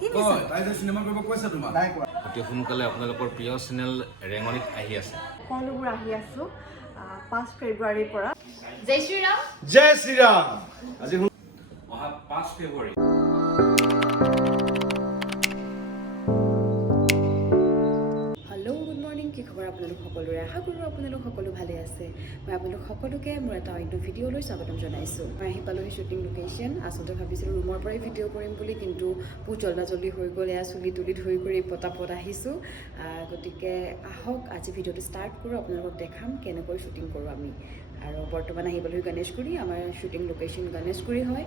কি নিছে তাই যে সিনেমা কৰিব কৈছে তোমাক নাই কোৱা অতি সোনকালে আপোনালোকৰ প্ৰিয় চেনেল ৰেঙনিত আহি আছে সকলোবোৰ আহি আছো 5 ফেব্ৰুৱাৰীৰ পৰা জয় শ্ৰীৰাম জয় শ্ৰীৰাম আজি অহা 5 ফেব্ৰুৱাৰী হেল্ল' গুড মৰ্ণিং কি খবৰ আপোনালোক সকলোৰে আশা কৰোঁ আপোনালোক সকলো ভালে আছে মই আপোনালোক সকলোকে মোৰ এটা অন্য ভিডিঅ'লৈ স্বাগতম জনাইছোঁ মই আহি পালোহি শ্বুটিং লোকেশ্যন আচলতে ভাবিছিলোঁ ৰুমৰ পৰাই ভিডিঅ' কৰিম বুলি কিন্তু বহুত জল্দি হৈ গ'ল এয়া চুলি তুলি ধুই কৰি পটাপট আহিছোঁ গতিকে আহক আজি ভিডিঅ'টো ষ্টাৰ্ট কৰোঁ আপোনালোকক দেখাম কেনেকৈ শ্বুটিং কৰোঁ আমি আৰু বৰ্তমান আহি পালোহি গণেশগুৰি আমাৰ শ্বুটিং লোকেশ্যন গণেশগুৰি হয়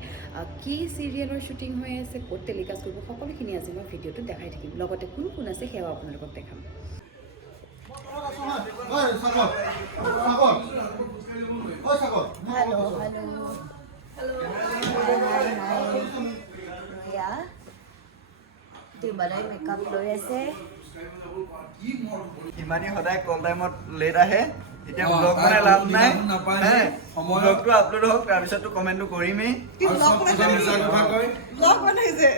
কি চিৰিয়েলৰ শ্বুটিং হৈ আছে ক'ত টেলিকাষ্ট কৰিব সকলোখিনি আজি মই ভিডিঅ'টো দেখাই থাকিম লগতে কোন কোন আছে সেয়াও আপোনালোকক দেখাম Hello, hello. Raya. Tibalay makeup লৈ আছে ইমানি সদায় কল টাইমত লেট আহে এতিয়া ব্লগ মানে লাভ নাই ব্লগটো আপলোড হওক তাৰপিছততো কমেণ্টটো কৰিমেই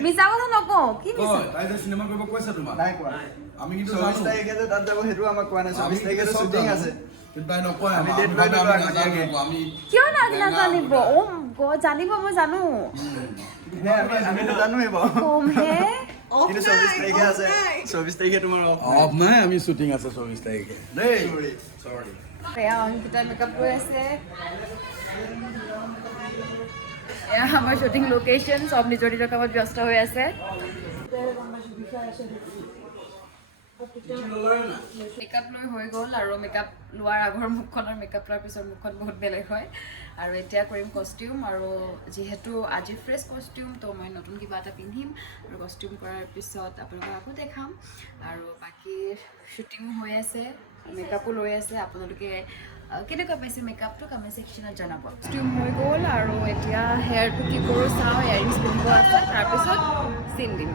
মিছা কথা নকওঁ কি মিছা তাই যে সিনেমা কৰিব কৈছে তোমাক নাই কোৱা আমি কিন্তু 24 তাৰিখে যে তাত যাব সেইটো আমাক কোৱা নাই 24 তাৰিখে শ্বুটিং আছে কিন্তু তাই নকয় আমি ডেট লৈ দিলোঁ আগতীয়াকৈ। আমি কিয় নাজানিব জানিব মই জানো আমি নাজানোৱে বাৰু কমহে কিন্তু 24 তাৰিখে আছে 24 তাৰিখে তোমাৰ অফ নাই আমি শ্বুটিং আছে 24 তাৰিখে দেই সৰি এয়া অংকিতা মেকআপ লৈ আছে এয়া আমাৰ শ্বুটিং লোকেশ্যন চব নিজৰ নিজৰ কামত ব্যস্ত হৈ আছে মেকআপ লৈ হৈ গ'ল আৰু মেকআপ লোৱাৰ আগৰ মুখখন আৰু মেকআপ লোৱাৰ পিছৰ মুখখন বহুত বেলেগ হয় আৰু এতিয়া কৰিম কষ্টিউম আৰু যিহেতু আজি ফ্ৰেছ কষ্টিউম তো মই নতুন কিবা এটা পিন্ধিম আৰু কষ্টিউম কৰাৰ পিছত আপোনালোকক আকৌ দেখাম আৰু বাকী শ্বুটিঙো হৈ আছে মেকআপো লৈ আছে আপোনালোকে কেনেকুৱা পাইছে মেকআপটো কমেণ্ট ছেকশ্যনত জনাব কষ্টিউম হৈ গ'ল আৰু এতিয়া হেয়াৰটো কি কৰোঁ চাওঁ ইয়াৰিংছ পিন্ধিব আছে তাৰপিছত চিন দিম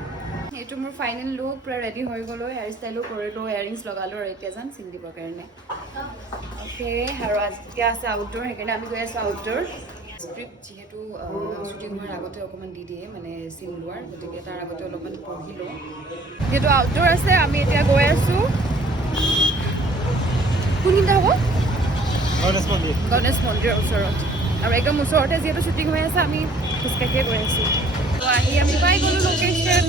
এইটো মোৰ ফাইনেল লুক পূৰা ৰেডি হৈ গ'লো হেয়াৰ ষ্টাইলো কৰিলোঁ ইয়াৰিংছ লগালোঁ আৰু এতিয়া যাম চিন দিবৰ কাৰণে অ'কে আৰু এতিয়া আছে আউটডোৰ সেইকাৰণে আমি গৈ আছোঁ আউটডোৰ স্ক্ৰিপ্ট যিহেতু শ্বুটিং হোৱাৰ আগতে অকণমান দি দিয়ে মানে চিন লোৱাৰ গতিকে তাৰ আগতে অলপমান পঢ়ি লওঁ যিহেতু আউটডোৰ আছে আমি এতিয়া গৈ আছোঁ কোনখিনিতে হ'ব গণেশ মন্দিৰৰ ওচৰত আৰু একদম ওচৰতে যিহেতু শ্বুটিং হৈ আছে আমি খোজকাঢ়িয়ে গৈ আছোঁ তো আহি আমি পাই গ'লোঁ লোকেশ্যন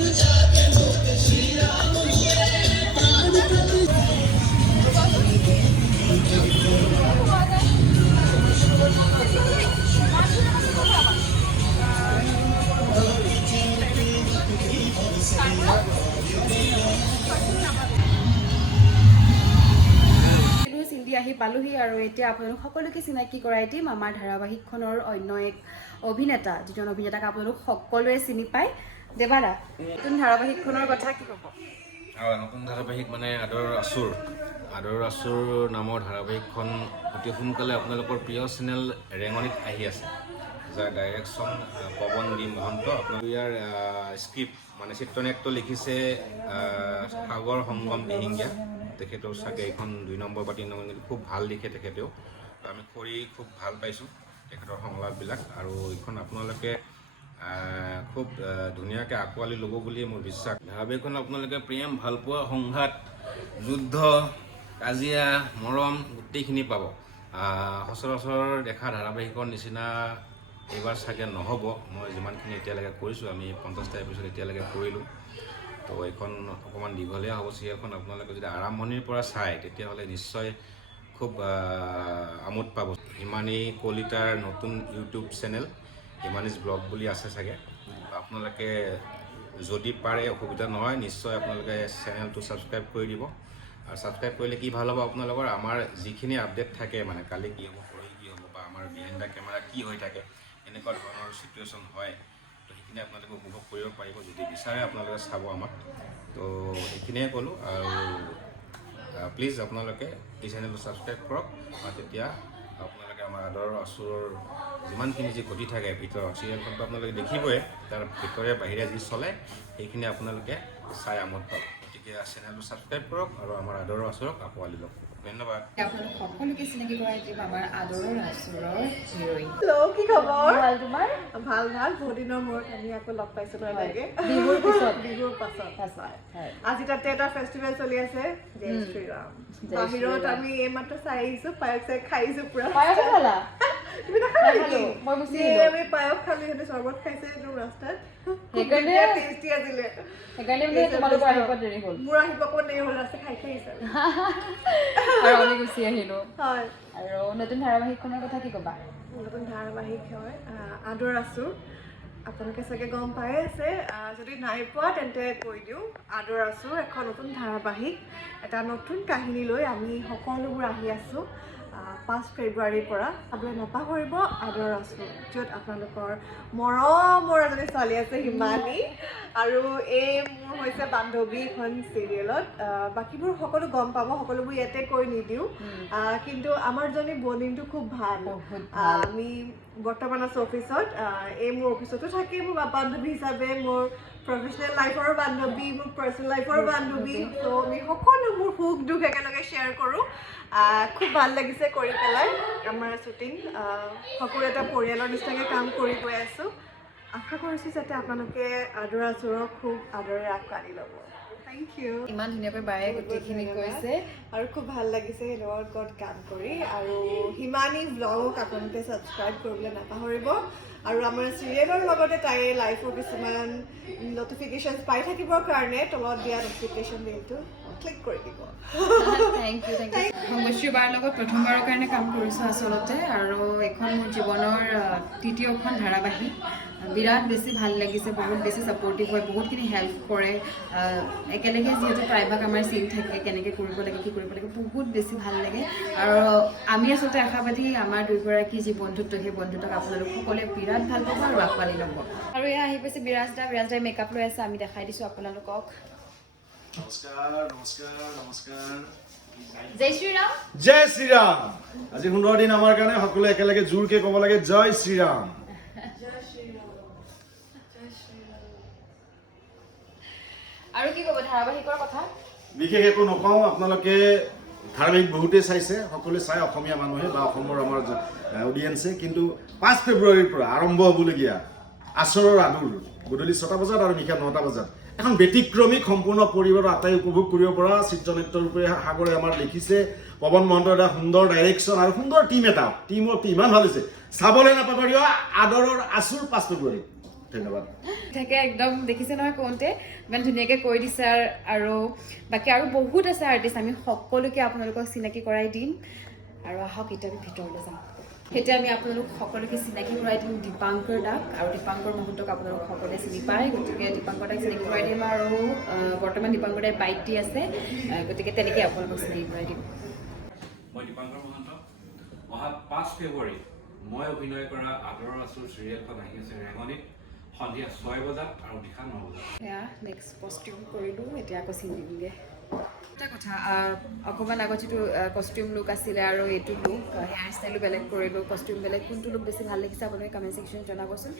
আহি পালোহি আৰু এতিয়া আপোনালোক সকলোকে চিনাকি কৰাই দিম আমাৰ ধাৰাবাহিকখনৰ অন্য এক অভিনেতা যিজন অভিনেতাক আপোনালোক সকলোৱে চিনি পায় দেৱাদা নতুন ধাৰাবাহিকখনৰ কথা কি ক'ব নতুন ধাৰাবাহিক মানে আদৰ আচুৰ নামৰ ধাৰাবাহিকখন অতি সোনকালে আপোনালোকৰ প্ৰিয় চেনেল ৰেঙনিত আহি আছে যাৰ ডাইৰেকশ্যন পৱন ডি মহন্ত আপোনালোক ইয়াৰ স্ক্ৰিপ্ট মানে চিত্ৰনাট্য লিখিছে সাগৰ সংগম দিহিঙীয়া তেখেতৰ চাগে এইখন 2 নম্বৰ বা 3 নম্বৰ খুব ভাল লিখে তেখেতেও আমি কৰি খুব ভাল পাইছোঁ তেখেতৰ সংলাপবিলাক আৰু এইখন আপোনালোকে খুব ধুনীয়াকৈ আঁকোৱালি ল'ব বুলি মোৰ বিশ্বাস ধাৰাবাহিকখন আপোনালোকে প্ৰেম ভালপোৱা সংঘাত যুদ্ধ কাজিয়া মৰম গোটেইখিনি পাব সচৰাচৰ দেখা ধাৰাবাহিকৰ নিচিনা এইবাৰ চাগে নহ'ব মই যিমানখিনি এতিয়ালৈকে কৰিছোঁ আমি 50টা এপিছড এতিয়ালৈকে কৰিলোঁ তো এইখন অকণমান দীঘলীয়া হ'ব চিৰিয়েলখন আপোনালোকে যদি আৰম্ভণিৰ পৰা চায় তেতিয়াহ'লে নিশ্চয় খুব আমোদ পাব হিমানী কলিতাৰ নতুন ইউটিউব চেনেল হিমানীজ ব্লগ বুলি আছে চাগে আপোনালোকে যদি পাৰে অসুবিধা নহয় নিশ্চয় আপোনালোকে চেনেলটো ছাবস্ক্ৰাইব কৰি দিব আৰু ছাবস্ক্ৰাইব কৰিলে কি ভাল হ'ব আপোনালোকৰ আমাৰ যিখিনি আপডেট থাকে মানে কালি কি হ'ব পৰহি কি হ'ব বা আমাৰ বিহাইণ্ড দ্য কেমেৰা কি হৈ থাকে এনেকুৱা ধৰণৰ চিটুৱেশ্যন হয় তো সেইখিনি আপোনালোকে উপভোগ কৰিব পাৰিব যদি বিচাৰে আপোনালোকে চাব আমাক তো সেইখিনিয়ে ক'লোঁ আৰু প্লিজ আপোনালোকে এই চেনেলটো ছাবস্ক্ৰাইব কৰক আৰু তেতিয়া আপোনালোকে আমাৰ আদৰ আচুৰৰ যিমানখিনি যি ঘটি থাকে ভিতৰত চিৰিয়েলখনটো আপোনালোকে দেখিবই তাৰ ভিতৰে বাহিৰে যি চলে সেইখিনি আপোনালোকে চাই আমোদ পাব গতিকে চেনেলটো ছাবস্ক্ৰাইব কৰক আৰু আমাৰ আদৰৰ আচুৰক আঁকোৱালি লওক ধন্যবাদ। আপোনালোক সকলোকে চিনাকি কৰাই দিম আমাৰ আদৰৰ আচুৰৰ হিৰ'ইন। হেল্ল' কি খবৰ? ভাল তোমাৰ? ভাল ভাল বহুত দিনৰ মূৰত আমি আকৌ লগ পাইছো লাগে বিহুৰ পিছত বিহুৰ পাছত হয়। আজি তাতে এটা ফেষ্টিভেল চলি আছে জয় শ্ৰীৰাম বাহিৰত আমি এইমাত্ৰ চাই আহিছো পায়স চাই খাইছো পুৰা পায়স খালা? তুমি নাখালা নেকি? মই গুচি যে আহিলো। আমি পায়স খালো সিহঁতে চৰ্বত খাইছে একদম ৰাস্তাত সেইকাৰণে টেষ্টি আছিলে মানে তোমালোকৰ আহিব দেৰি হ'ল মোৰ আহিব অকণ দেৰি হ'ল ৰাস্তা খাই খাই আহিছে আৰু আমি গুচি আহিলো। হয় আৰু নতুন ধাৰাবাহিকখনৰ কথা কি ক'বা? নতুন ধাৰাবাহিক হয় আদৰ আছোঁ আপোনালোকে চাগে গম পাই আছে যদি নাই পোৱা তেন্তে কৈ দিওঁ আদৰ আছোঁ এখন নতুন ধাৰাবাহিক এটা নতুন কাহিনী লৈ আমি সকলোবোৰ আহি আছোঁ 5 ফেব্ৰুৱাৰীৰ পৰা আপোনালোকে নাপাহৰিব আদৰ আছোঁ য'ত আপোনালোকৰ মৰমৰ এজনী ছোৱালী আছে হিমানী আৰু এই মোৰ হৈছে বান্ধৱী এখন চিৰিয়েলত বাকীবোৰ সকলো গম পাব সকলোবোৰ ইয়াতে কৈ নিদিওঁ কিন্তু আমাৰ জনী বণ্ডিংটো খুব ভাল আমি বৰ্তমান আছোঁ অফিচত এই মোৰ অফিচতো থাকে মোৰ বান্ধৱী হিচাপে মোৰ প্ৰফেচনেল লাইফৰ বান্ধৱী মোৰ পাৰ্চনেল লাইফৰ বান্ধৱী ত' আমি সকলো মোৰ সুখ দুখ একেলগে শ্বেয়াৰ কৰোঁ খুব ভাল লাগিছে কৰি পেলাই আমাৰ শ্বুটিং সকলো এটা পৰিয়ালৰ নিচিনাকৈ কাম কৰি গৈ আছোঁ আশা কৰিছোঁ যাতে আপোনালোকে আদৰ আচুৰক খুব আদৰেৰে আঁকোৱালি ল'ব থেংক ইউ ইমান ধুনীয়াকৈ বায়ে গোটেইখিনি কৈছে আৰু খুব ভাল লাগিছে লগত কাম কৰি আৰু হিমানী ব্লগক আপোনালোকে ছাবস্ক্ৰাইব কৰিবলৈ নাপাহৰিব আৰু আমাৰ চিৰিয়েলৰ লগতে তাইৰ লাইফৰ কিছুমান নটিফিকেশ্যনছ পাই থাকিবৰ কাৰণে তলত দিয়া নটিফিকেশ্যন বেলটো ক্লিক কৰি দিব থেংক ইউ সংগশ্ৰী বাৰ লগত প্ৰথমবাৰৰ কাৰণে কাম কৰিছোঁ আচলতে আৰু এইখন মোৰ জীৱনৰ তৃতীয়খন ধাৰাবাহিক বিৰাট বেছি ভাল লাগিছে বহুত বেছি ছাপৰ্টিভ হয় বহুতখিনি হেল্প কৰে একেলগে যিহেতু প্ৰায়ভাগ আমাৰ চিন থাকে কেনেকৈ কৰিব লাগে কি কৰিব লাগে বহুত বেছি ভাল লাগে আৰু আমি আচলতে আশাবাদী আমাৰ দুয়োগৰাকী যি বন্ধুত্ব সেই বন্ধুত্বক আপোনালোক সকলোৱে বিৰাট ভাল পাব আৰু আঁকোৱালি ল'ব আৰু এয়া আহি পাইছে বিৰাজদাই মেকআপ লৈ আছে আমি দেখাই দিছোঁ আপোনালোকক নমস্কাৰ জয় শ্ৰীৰাম জয় শ্ৰীৰাম আজি সুন্দৰ দিন আমাৰ কাৰণে সকলোৱে একেলগে জোৰকে ক'ব লাগে জয় শ্ৰীৰাম আৰু কি ক'ব ধাৰাবাহিকৰ কথা বিশেষ একো নকওঁ আপোনালোকে ধাৰাবাহিক বহুতেই চাইছে সকলোৱে চাই অসমীয়া মানুহে বা অসমৰ আমাৰ অডিয়েঞ্চে কিন্তু 5 ফেব্ৰুৱাৰীৰ পৰা আৰম্ভ হ'বলগীয়া আচৰৰ আদৰ গধূলি 6টা বজাত আৰু নিশা 9টা বজাত এখন ব্যতিক্ৰমিক সম্পূৰ্ণ পৰিবাৰৰ আটাই উপভোগ কৰিব পৰা চিত্ৰনাট্য ৰূপে সাগৰে আমাৰ লিখিছে পৱন মহন্তৰ এটা সুন্দৰ ডাইৰেকশ্যন আৰু সুন্দৰ টিমৰ ইমান ভাল হৈছে চাবলৈ নাপাহৰিব আদৰৰ আচুৰ 5 ফেব্ৰুৱাৰী ধন্যবাদ থাকে একদম দেখিছে নহয় কওঁতে ইমান ধুনীয়াকৈ কৈ দিছে আৰু বাকী আৰু বহুত আছে আৰ্টিষ্ট আমি সকলোকে আপোনালোকক চিনাকি কৰাই দিম আৰু আহক এতিয়া আমি ভিতৰলৈ যাম এতিয়া আমি আপোনালোক সকলোকে চিনাকি কৰাই দিম দীপাংকৰ দাক আৰু দীপাংকৰ মহন্তক আপোনালোক সকলোৱে চিনি পায় গতিকে দীপাংকৰ দাক চিনাকি কৰাই দিম আৰু বৰ্তমান দীপাংকৰ দাই বাইক দি আছে গতিকে তেনেকৈ আপোনালোকক চিনাকি কৰাই দিম মই দীপাংকৰ মহন্ত অহা 5 ফেব্ৰুৱাৰীত মই অভিনয় কৰা আদৰৰ আচুৰ চিৰিয়েলখন আহি আছে ৰেঙনিত সন্ধিয়া 6 বজাত আৰু নিশা 9 বজাত সেয়া নেক্সট কষ্টিউম কৰিলোঁ এতিয়া আকৌ চিনিমগৈ এটা কথা অকণমান আগত যিটো কষ্টিউম লুক আছিলে আৰু এইটো লুক হেয়াৰ ষ্টাইলো বেলেগ কৰিলোঁ কষ্টিউম বেলেগ কোনটো লুক বেছি ভাল লাগিছে আপোনালোকে কমেণ্ট ছেকশ্যনত জনাবচোন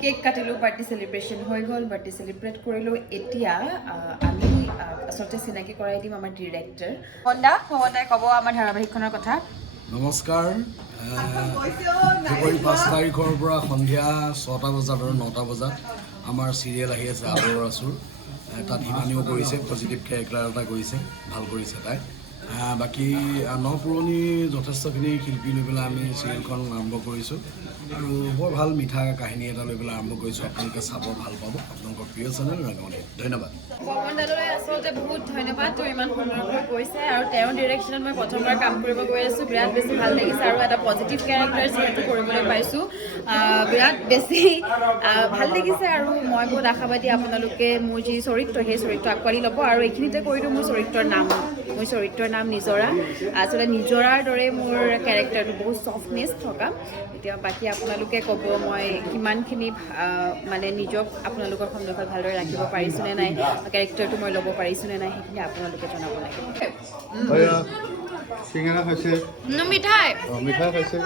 কেক কাটিলোঁ বাৰ্থডে চেলিব্ৰেশ্যন হৈ গ'ল বাৰ্থডে চেলিব্ৰেট কৰিলোঁ এতিয়া আমি আচলতে চিনাকি কৰাই দিম আমাৰ ডিৰেক্টৰ ভৱনদাই ক'ব আমাৰ ধাৰাবাহিকখনৰ কথা নমস্কাৰ ফেব্ৰুৱাৰী 5 তাৰিখৰ পৰা সন্ধিয়া 6টা বজাত আৰু 9টা বজাত আমাৰ চিৰিয়েল আহি আছে আদৰৰ আচুৰ তাত হিমানীও কৰিছে পজিটিভ কেৰেক্টাৰ এটা কৰিছে ভাল কৰিছে তাই বাকী ন পুৰণি যথেষ্টখিনি শিল্পী লৈ পেলাই আমি চিৰিয়েলখন আৰম্ভ কৰিছোঁ আৰু বৰ ভাল মিঠা কাহিনী এটা লৈ পেলাই আৰম্ভ কৰিছোঁ আপোনালোকে চাব ভাল পাব আপোনালোকৰ প্ৰিয় চেনেল ৰেঙনি ধন্যবাদ পৱনদালৈ আচলতে বহুত ধন্যবাদ তেওঁ ইমান সুন্দৰকৈ কৈছে আৰু তেওঁৰ ডিৰেকশ্যনত মই প্ৰথমবাৰ কাম কৰিব গৈ আছোঁ বিৰাট বেছি ভাল লাগিছে আৰু এটা পজিটিভ কেৰেক্টাৰ যিহেতু কৰিবলৈ পাইছোঁ বিৰাট বেছি ভাল লাগিছে আৰু মই বহুত আশাবাদী আপোনালোকে মোৰ যি চৰিত্ৰ সেই চৰিত্ৰ আঁকোৱালি ল'ব আৰু এইখিনিতে কৈ দিওঁ মোৰ চৰিত্ৰৰ নাম নিজৰা আচলতে নিজৰাৰ দৰে মোৰ কেৰেক্টাৰটো বহুত চফ্টনেছ থকা এতিয়া বাকী আপোনালোকে ক'ব মই কিমানখিনি মানে নিজক আপোনালোকৰ সন্মুখত ভালদৰে ৰাখিব পাৰিছোঁ নে নাই কেৰেক্টাৰটো মই ল'ব পাৰিছোঁ নে নাই সেইখিনি আপোনালোকে জনাব লাগে চিঙৰা খাইছে মিঠাই মিঠাই খাইছে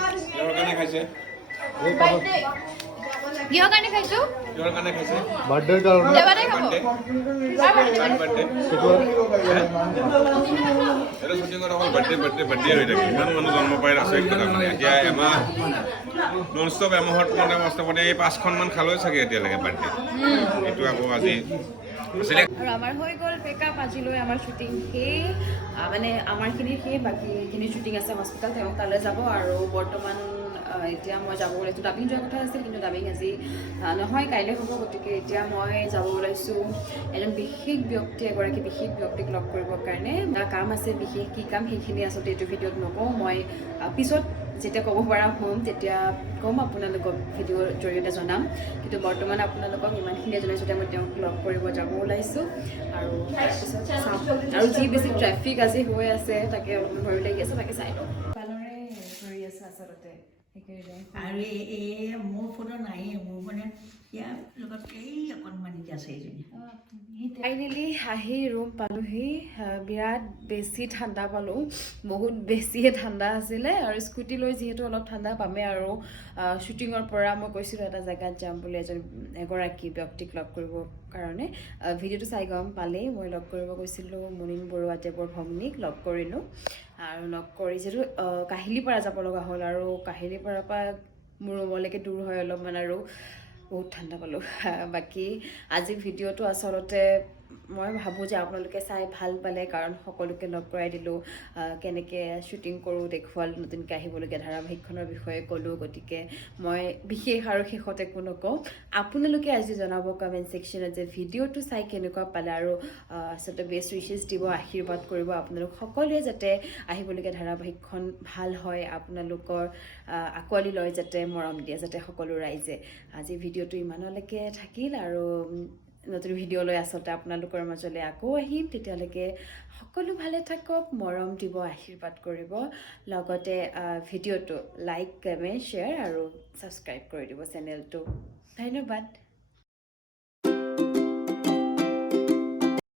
কাৰণে খাইছে এই কিহৰ কাৰণে খাইছোঁ কিহৰ কাৰণে খাইছে বাৰ্থডেৰ কাৰণে দেৱানে খাব এটা শ্বুটিঙত অকল বাৰ্থডে হৈ থাকে ইমান মানুহ জন্ম পাই আচৰিত কথা মানে এতিয়া এমাহ নন ষ্টপ এমাহত মানে মোটামুটি 5খনমান খালৈ চাগে এতিয়ালৈকে বাৰ্থডে এইটো আকৌ আজি আৰু আমাৰ হৈ গ'ল পেকআপ আজিলৈ আমাৰ শ্বুটিং সেই মানে আমাৰখিনিৰ সেই বাকীখিনি শ্বুটিং আছে হস্পিটেল তেওঁ তালৈ যাব আৰু বৰ্তমান এতিয়া মই যাব ওলাইছোঁ ডাবিং যোৱাৰ কথা আছিল কিন্তু ডাবিং আজি নহয় কাইলৈ হ'ব গতিকে এতিয়া মই যাব ওলাইছোঁ এজন এগৰাকী বিশেষ ব্যক্তিক লগ কৰিবৰ কাৰণে কাম আছে বিশেষ কি কাম সেইখিনি আচলতে এইটো ভিডিঅ'ত নকওঁ মই পিছত যেতিয়া ক'ব পৰা হ'ম তেতিয়া ক'ম আপোনালোকক ভিডিঅ'ৰ জৰিয়তে জনাম কিন্তু বৰ্তমান আপোনালোকক ইমানখিনিয়ে জনাইছোঁ যে মই তেওঁক লগ কৰিব যাব ওলাইছোঁ আৰু তাৰপিছত চাম আৰু যি বেছি ট্ৰেফিক আজি হৈ আছে তাকে অলপমান ভয় লাগি আছে তাকে চাই লওঁ পালৰে ধৰি আছে আচলতে আৰু এই মোৰ ফটো নাই মোৰ মানে ইয়াৰ লগত এই অকণমানিকে আছে এইজনী ফাইনেলি আহি ৰুম পালোহি বিৰাট বেছি ঠাণ্ডা পালোঁ বহুত বেছিয়ে ঠাণ্ডা আছিলে আৰু স্কুটি লৈ যিহেতু অলপ ঠাণ্ডা পামেই আৰু শ্বুটিঙৰ পৰা মই কৈছিলোঁ এটা জেগাত যাম বুলি এগৰাকী ব্যক্তিক লগ কৰিবৰ কাৰণে ভিডিঅ'টো চাই গম পালেই মই লগ কৰিব গৈছিলোঁ মুনিন বৰুৱা দেৱৰ ভগ্নীক লগ কৰিলোঁ আৰু লগ কৰি যিহেতু কাহিলীপাৰা যাব লগা হ'ল আৰু কাহিলীপাৰাৰ পৰা মোৰ ৰুমলৈকে দূৰ হয় অলপমান আৰু বহুত ঠাণ্ডা পালোঁ বাকী আজি ভিডিঅ'টো আচলতে মই ভাবোঁ যে আপোনালোকে চাই ভাল পালে কাৰণ সকলোকে লগ কৰাই দিলোঁ কেনেকৈ শ্বুটিং কৰোঁ দেখুৱালোঁ নতুনকৈ আহিবলগীয়া ধাৰাবাহিকখনৰ বিষয়ে ক'লোঁ গতিকে মই বিশেষ আৰু শেষত একো নকওঁ আপোনালোকে আজি জনাব কমেণ্ট ছেকশ্যনত যে ভিডিঅ'টো চাই কেনেকুৱা পালে আৰু আচলতে বেষ্ট উইচেছ দিব আশীৰ্বাদ কৰিব আপোনালোক সকলোৱে যাতে আহিবলগীয়া ধাৰাবাহিকখন ভাল হয় আপোনালোকৰ আঁকোৱালি লয় যাতে মৰম দিয়ে যাতে সকলো ৰাইজে আজি ভিডিঅ'টো ইমানলৈকে থাকিল আৰু নতুন ভিডিঅ' লৈ আচলতে আপোনালোকৰ মাজলৈ আকৌ আহিম তেতিয়ালৈকে সকলো ভালে থাকক মৰম দিব আশীৰ্বাদ কৰিব লগতে ভিডিঅ'টো লাইক কমেণ্ট শ্বেয়াৰ আৰু ছাবস্ক্ৰাইব কৰি দিব চেনেলটো ধন্যবাদ